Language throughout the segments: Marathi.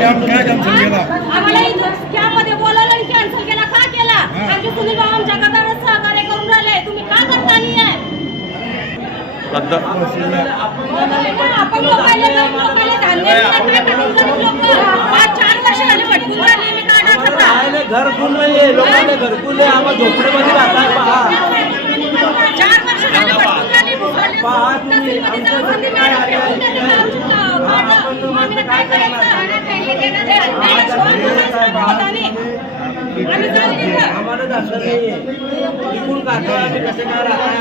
काय कॅन्सल केला? आम्हाला कॅबमध्ये बोलावलं आणि कॅन्सल केला. का केला? कारण की सुनील भाऊ आमच्या गटाला सहकार्य करून राहिले. तुम्ही का करता नाहीये? आपण लोकांना धान्य आज 4 वर्ष झाले भटकून राहिले. मी का टाकता? घरकुल नाहीये, लोकांना घरकुल आहे. आम्हाला झोपडीमध्ये राहताय. पहा 4 वर्ष झाले भटकून राहिले. काय करायचं? आम्हाला जास्त नाहीये. इकडून काढतो आम्ही कसे काय राहताय.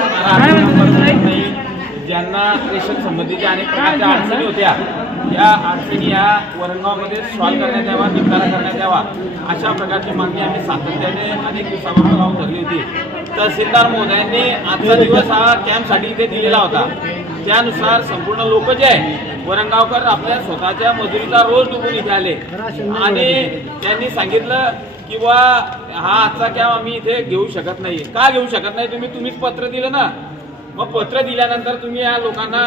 ज्यांना रेशन संबंधीच्या अनेक प्रकारच्या अडचणी होत्या, या अडचणी या वरणगावमध्ये सॉल्व्ह करण्यात यावा, निपटारा करण्यात यावा, अशा प्रकारची मागणी आम्ही सातत्याने अनेक दिवसापासून लावून धरली होती. तहसीलदार महोदयांनी आजचा दिवस हा कॅम्पसाठी इथे दिलेला होता. त्यानुसार संपूर्ण लोक जे आहे वरणगावकर आपल्या स्वतःच्या मजुरीचा रोज डुबून इथे आले आणि त्यांनी सांगितलं की बा हा आजचा कॅम्प आम्ही इथे घेऊ शकत नाही. का घेऊ शकत नाही? तुम्हीच पत्र दिलं ना. मग पत्र दिल्यानंतर तुम्ही या लोकांना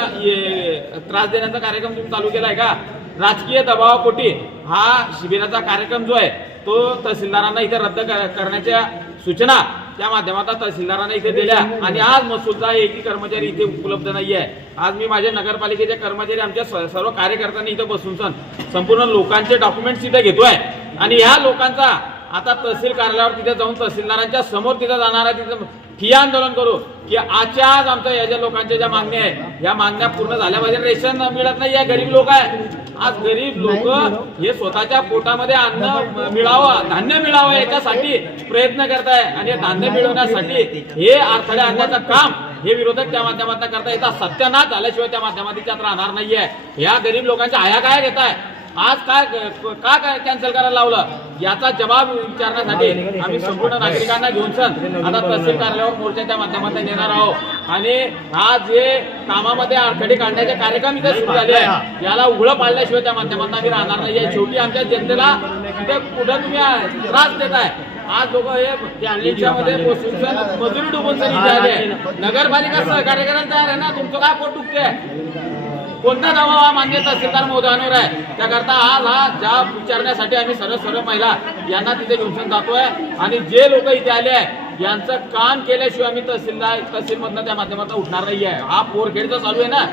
त्रास देण्याचा कार्यक्रम तुम्ही चालू केलाय का? राजकीय दबावापोटी हा शिबिराचा कार्यक्रम जो आहे तो तहसीलदारांना इथे रद्द करण्याच्या सूचना त्या माध्यमातून तहसीलदारांना इथे दिल्या आणि आज महसूलचा एकही कर्मचारी इथे उपलब्ध नाहीये. आज मी माझ्या नगरपालिकेचे कर्मचारी आमच्या सर्व कार्यकर्त्यांनी इथे बसून संपूर्ण लोकांचे डॉक्युमेंट्स इथे घेतोय आणि ह्या लोकांचा आता तहसील कार्यालयावर तिथे जाऊन तहसीलदारांच्या समोर तिथे जाणार आहे. तिथे ठिय्या आंदोलन करू की आजच्या आज आमच्या या ज्या लोकांच्या ज्या मागण्या आहे या मागण्या पूर्ण झाल्या पाहिजे. रेशन मिळत नाही आहे, गरीब लोक आहे. आज गरीब लोक हे स्वतःच्या पोटामध्ये अन्न मिळावं, धान्य मिळावं याच्यासाठी प्रयत्न करताय आणि धान्य मिळवण्यासाठी हे अडथळे आणण्याचं काम हे विरोधक त्या माध्यमातून करता येतात. सत्यानाश झाल्याशिवाय त्या माध्यमातून त्यात राहणार नाहीये. या गरीब लोकांच्या आया काय घेत आहे? आज का कॅन्सल करायला लावलं याचा जबाब विचारण्यासाठी आम्ही संपूर्ण नागरिकांना घेऊन आता तहसील कार्यालयावर मोर्चाच्या माध्यमातून येणार आहोत आणि हा जे कामामध्ये अडथळे काढण्याचे कार्यक्रम इथे सुरू झाले आहे याला उघडं पाडल्याशिवाय त्या माध्यमातून आम्ही राहणार नाहीये. शेवटी आमच्या जनतेला कुठं तुम्ही त्रास देताय. आज लोक हे मध्ये मजुरी डुबून नगरपालिका सहकार्य करायला तयार आहे ना. तुमचं काय पोट दुखते? कोणता दावा हा मान्य तहसीलदार महोदयांवर आहे? त्याकरता आज हा जाब विचारण्यासाठी आम्ही सर्व महिला यांना तिथे घेऊन जातोय आणि जे लोक इथे आले आहे यांचं काम केल्याशिवाय आम्ही तहसीलमधनं त्या माध्यमातून उठणार नाही आहे. हा पोरखेडचा चालू आहे ना.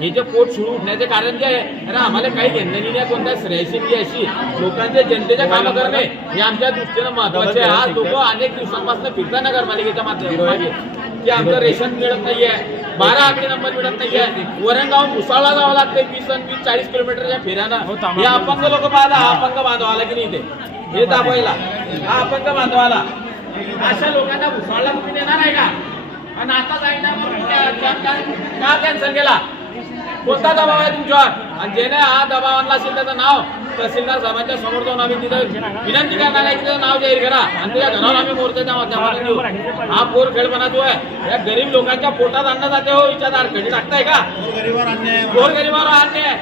हे जे पोट सुरू उठण्याचे कारण जे आहे अरे आम्हाला काही घेणं नाही कोणत्या श्रेयशी अशी लोकांचे जनतेचे कामं करणे हे आमच्या दृष्टीनं महत्वाचे आहे. आज लोक अनेक दिवसांपासून फिरता नगरपालिकेच्या माध्यमातून की आमचं रेशन मिळत नाहीये, 12 आकडे नंबर मिळत नाहीये. वरणगाव मुसाळला जावं लागतंय 20-40 किलोमीटरच्या फेऱ्यानं. हे अपंग लोक पाहता. हा अपंग बांधवाला की नाही इथे हे दाखवायला हा अपंग बांधवाला अशा लोकांना मुसाळला तुम्ही देणार आहे का? आणि आता जाईना का कॅन्सल केला? कोणता दबाव आहे तुमच्यावर? आणि ज्याने हा दबाव आणला असेल त्याचं नाव तहसीलदार साहेबांच्या समोर जाऊन आम्ही तिथं विनंती करणार आहे की त्याचं नाव जाहीर करा आणि त्या घरावर आम्ही मोर्चाच्या माध्यमातून देऊ. हा पोरखेडपणा जो आहे या गरीब लोकांच्या पोटात अन्न जाते हो विचार अडचणी टाकताय का? गोरगरिबावर अन्याय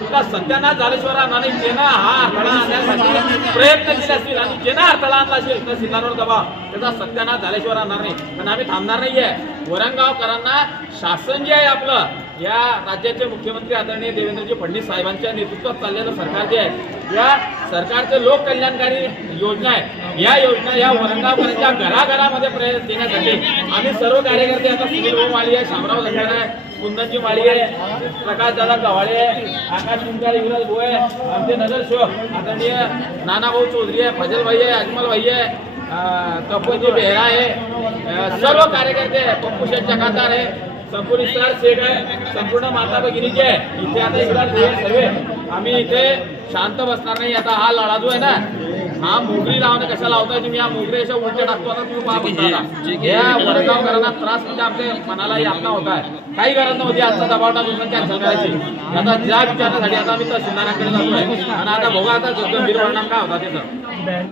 तुला सत्यानाश झाल्याशिवाय राहणार नाही. ज्यानं हा अडथळा आणण्यासाठी प्रयत्न केले असतील आणि ज्यानं अडथळा आणला असेल तहसीलदारावर दबाव त्याचा सत्यानाश झाल्याशिवाय राहणार नाही. पण आम्ही थांबणार नाहीये. वरणगावकरांना शासन जे आहे आपलं या राज्याचे मुख्यमंत्री आदरणीय देवेंद्रजी फडणवीस साहेबांच्या नेतृत्वात चाललेलं सरकार जे आहे या सरकारचे लोक कल्याणकारी योजना आहे. या योजना या वरणगावकरांच्या घराघरामध्ये प्रयत्न देण्यासाठी आम्ही सर्व कार्यकर्ते आता सुनील भाऊ माळी आहे, शामराव धनगर आहे, कुंदनजी माळी आहे, प्रकाश दादा गव्हाळे आहे, आकाश कुंकाळे, युवराज भोय आहे, आमचे नगरसेवक आदरणीय नानाभाऊ चौधरी आहे, फजल भाई आहे, अजमल भाई आहे, तपोजी बेहरा आहे, सर्व कार्यकर्ते पप्पू शेठ चकादार आहे, संपूर्ण इस्तार शेख आहे, संपूर्ण माता भगिनी जे आहे इथे आता सर्वे आम्ही इथे शांत बसणार नाही. आता हा लढा जो आहे ना हा मोगरी लावणं कशा लावताय तुम्ही? हा मोगरी अशा उलट्या टाकतो आता तुम्ही पाहता. या वरणगावकरांना त्रास म्हणजे आपल्या मनाला यातना होत आहे. काही गरज नव्हती आजचा दबाव टाकून कॅन्सल करायची. आता ज्या विचारण्यासाठी आता आम्ही तहसीलदारांकडे जातोय आणि आता बघा आता गंभीर परिणाम काय होता त्याचा.